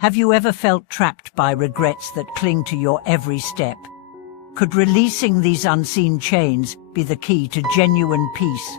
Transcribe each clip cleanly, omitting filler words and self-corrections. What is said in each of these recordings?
Have you ever felt trapped by regrets that cling to your every step? Could releasing these unseen chains be the key to genuine peace?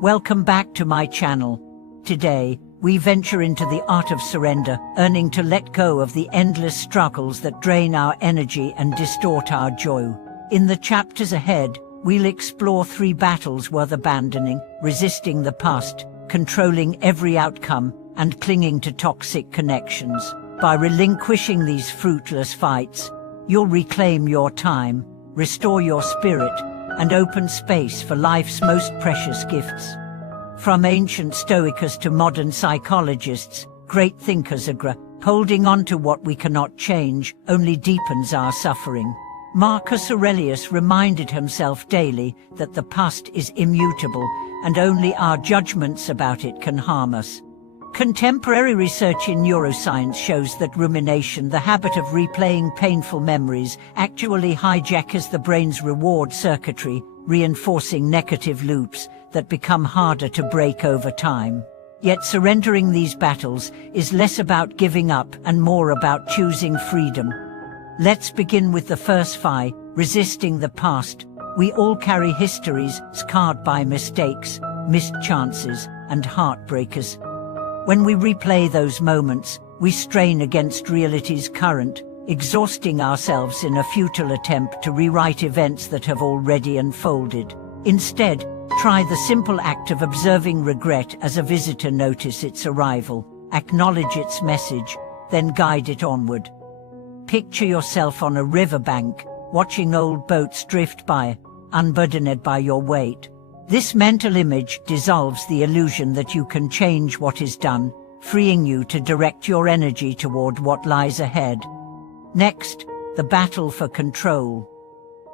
Welcome back to my channel. Today, we venture into the art of surrender, learning to let go of the endless struggles that drain our energy and distort our joy. In the chapters ahead, we'll explore 3 battles worth abandoning: resisting the past, controlling every outcome, and clinging to toxic connections. By relinquishing these fruitless fights, you'll reclaim your time, restore your spirit, and open space for life's most precious gifts. From ancient Stoics to modern psychologists, great thinkers agree, holding on to what we cannot change only deepens our suffering. Marcus Aurelius reminded himself daily that the past is immutable, and only our judgments about it can harm us. Contemporary research in neuroscience shows that rumination, the habit of replaying painful memories, actually hijacks the brain's reward circuitry, reinforcing negative loops that become harder to break over time. Yet surrendering these battles is less about giving up and more about choosing freedom. Let's begin with the first fight, resisting the past. We all carry histories scarred by mistakes, missed chances, and heartbreakers. When we replay those moments, we strain against reality's current, exhausting ourselves in a futile attempt to rewrite events that have already unfolded. Instead, try the simple act of observing regret as a visitor. Notice its arrival, acknowledge its message, then guide it onward. Picture yourself on a riverbank, watching old boats drift by, unburdened by your weight. This mental image dissolves the illusion that you can change what is done, freeing you to direct your energy toward what lies ahead. Next, the battle for control.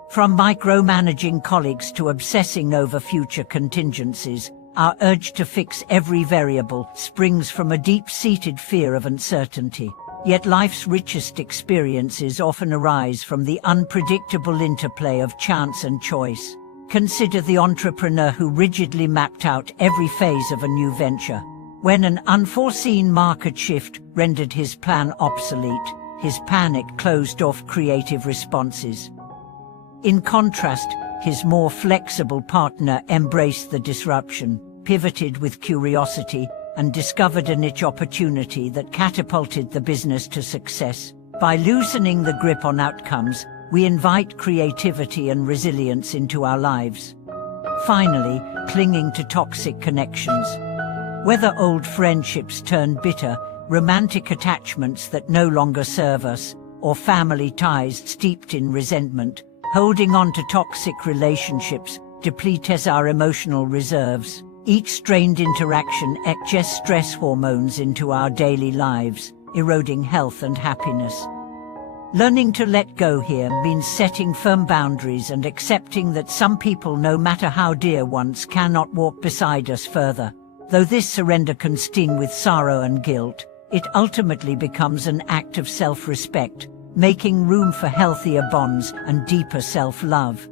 From micromanaging colleagues to obsessing over future contingencies, our urge to fix every variable springs from a deep-seated fear of uncertainty. Yet life's richest experiences often arise from the unpredictable interplay of chance and choice. Consider the entrepreneur who rigidly mapped out every phase of a new venture. When an unforeseen market shift rendered his plan obsolete, his panic closed off creative responses. In contrast, his more flexible partner embraced the disruption, pivoted with curiosity, and discovered a niche opportunity that catapulted the business to success. By loosening the grip on outcomes, we invite creativity and resilience into our lives. Finally, clinging to toxic connections. Whether old friendships turn bitter, romantic attachments that no longer serve us, or family ties steeped in resentment, holding on to toxic relationships depletes our emotional reserves. Each strained interaction ejects stress hormones into our daily lives, eroding health and happiness. Learning to let go here means setting firm boundaries and accepting that some people, no matter how dear ones, cannot walk beside us further. Though this surrender can sting with sorrow and guilt, it ultimately becomes an act of self-respect, making room for healthier bonds and deeper self-love.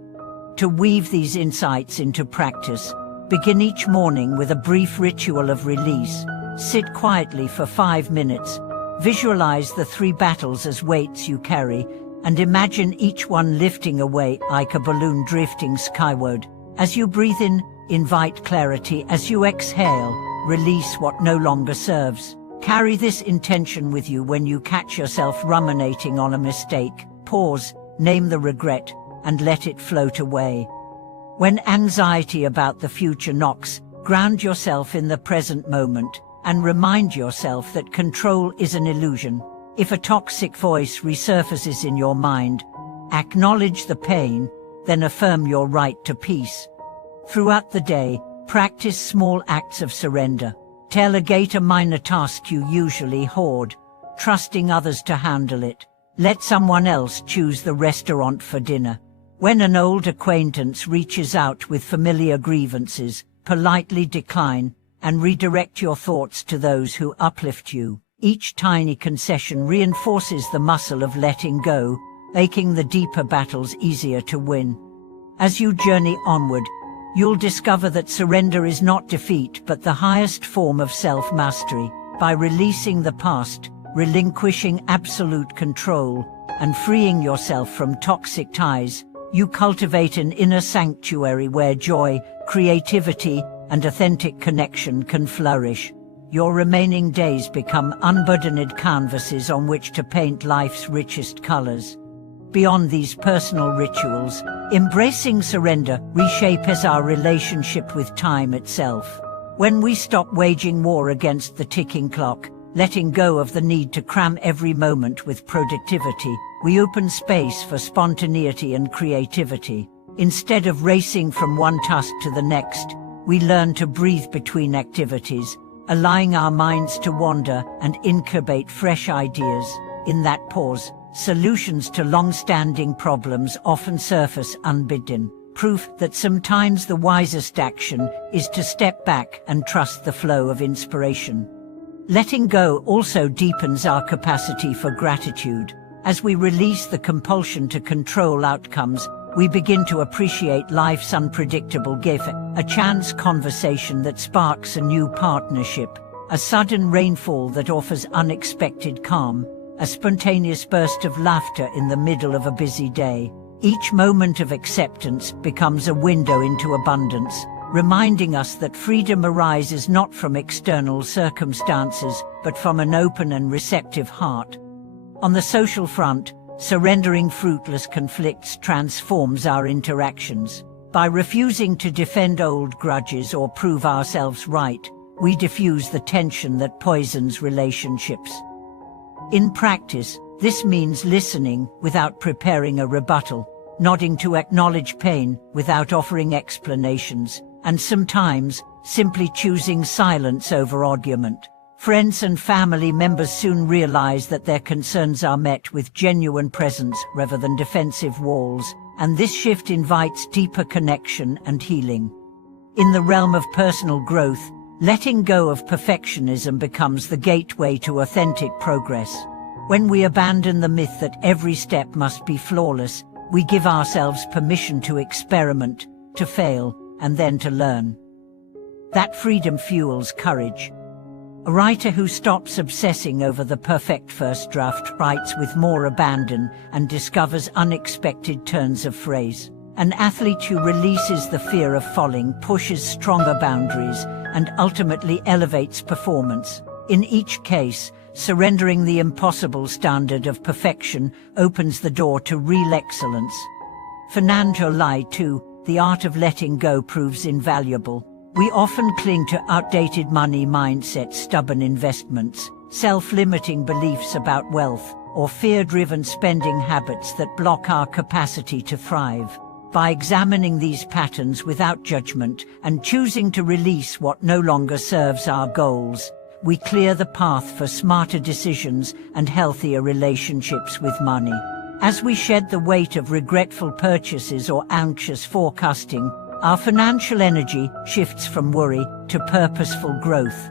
To weave these insights into practice, begin each morning with a brief ritual of release. Sit quietly for 5 minutes. Visualize the 3 battles as weights you carry, and imagine each one lifting away like a balloon drifting skyward. As you breathe in, invite clarity. As you exhale, release what no longer serves. Carry this intention with you when you catch yourself ruminating on a mistake. Pause, name the regret, and let it float away. When anxiety about the future knocks, ground yourself in the present moment, and remind yourself that control is an illusion. If a toxic voice resurfaces in your mind, acknowledge the pain, then affirm your right to peace. Throughout the day, practice small acts of surrender. Delegate a minor task you usually hoard, trusting others to handle it. Let someone else choose the restaurant for dinner. When an old acquaintance reaches out with familiar grievances, politely decline, and redirect your thoughts to those who uplift you. Each tiny concession reinforces the muscle of letting go, making the deeper battles easier to win. As you journey onward, you'll discover that surrender is not defeat but the highest form of self-mastery. By releasing the past, relinquishing absolute control, and freeing yourself from toxic ties, you cultivate an inner sanctuary where joy, creativity, and authentic connection can flourish. Your remaining days become unburdened canvases on which to paint life's richest colors. Beyond these personal rituals, embracing surrender reshapes our relationship with time itself. When we stop waging war against the ticking clock, letting go of the need to cram every moment with productivity, we open space for spontaneity and creativity. Instead of racing from one task to the next, we learn to breathe between activities, allowing our minds to wander and incubate fresh ideas. In that pause, solutions to long-standing problems often surface unbidden, proof that sometimes the wisest action is to step back and trust the flow of inspiration. Letting go also deepens our capacity for gratitude. As we release the compulsion to control outcomes, we begin to appreciate life's unpredictable gift, a chance conversation that sparks a new partnership, a sudden rainfall that offers unexpected calm, a spontaneous burst of laughter in the middle of a busy day. Each moment of acceptance becomes a window into abundance, reminding us that freedom arises not from external circumstances, but from an open and receptive heart. On the social front, surrendering fruitless conflicts transforms our interactions. By refusing to defend old grudges or prove ourselves right, we diffuse the tension that poisons relationships. In practice, this means listening without preparing a rebuttal, nodding to acknowledge pain without offering explanations, and sometimes simply choosing silence over argument. Friends and family members soon realize that their concerns are met with genuine presence rather than defensive walls, and this shift invites deeper connection and healing. In the realm of personal growth, letting go of perfectionism becomes the gateway to authentic progress. When we abandon the myth that every step must be flawless, we give ourselves permission to experiment, to fail, and then to learn. That freedom fuels courage. A writer who stops obsessing over the perfect first draft writes with more abandon and discovers unexpected turns of phrase. An athlete who releases the fear of falling pushes stronger boundaries and ultimately elevates performance. In each case, surrendering the impossible standard of perfection opens the door to real excellence. For Nanjo Lai too, the art of letting go proves invaluable. We often cling to outdated money mindsets, stubborn investments, self-limiting beliefs about wealth, or fear-driven spending habits that block our capacity to thrive. By examining these patterns without judgment and choosing to release what no longer serves our goals, we clear the path for smarter decisions and healthier relationships with money. As we shed the weight of regretful purchases or anxious forecasting, our financial energy shifts from worry to purposeful growth.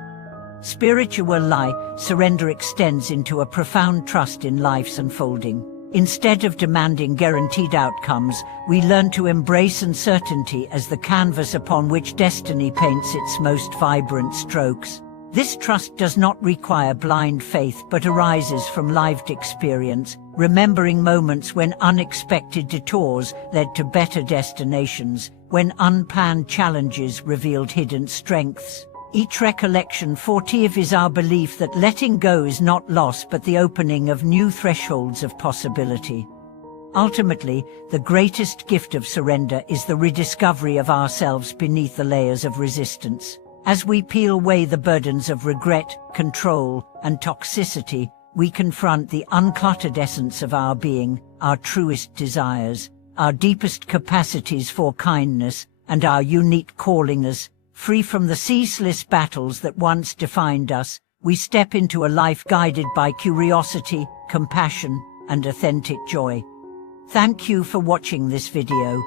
Spiritual life surrender extends into a profound trust in life's unfolding. Instead of demanding guaranteed outcomes, we learn to embrace uncertainty as the canvas upon which destiny paints its most vibrant strokes. This trust does not require blind faith but arises from lived experience, remembering moments when unexpected detours led to better destinations, when unplanned challenges revealed hidden strengths. Each recollection fortifies our belief that letting go is not loss but the opening of new thresholds of possibility. Ultimately, the greatest gift of surrender is the rediscovery of ourselves beneath the layers of resistance. As we peel away the burdens of regret, control, and toxicity, we confront the uncluttered essence of our being, our truest desires, our deepest capacities for kindness, and our unique calling. As free from the ceaseless battles that once defined us, we step into a life guided by curiosity, compassion, and authentic joy. Thank you for watching this video.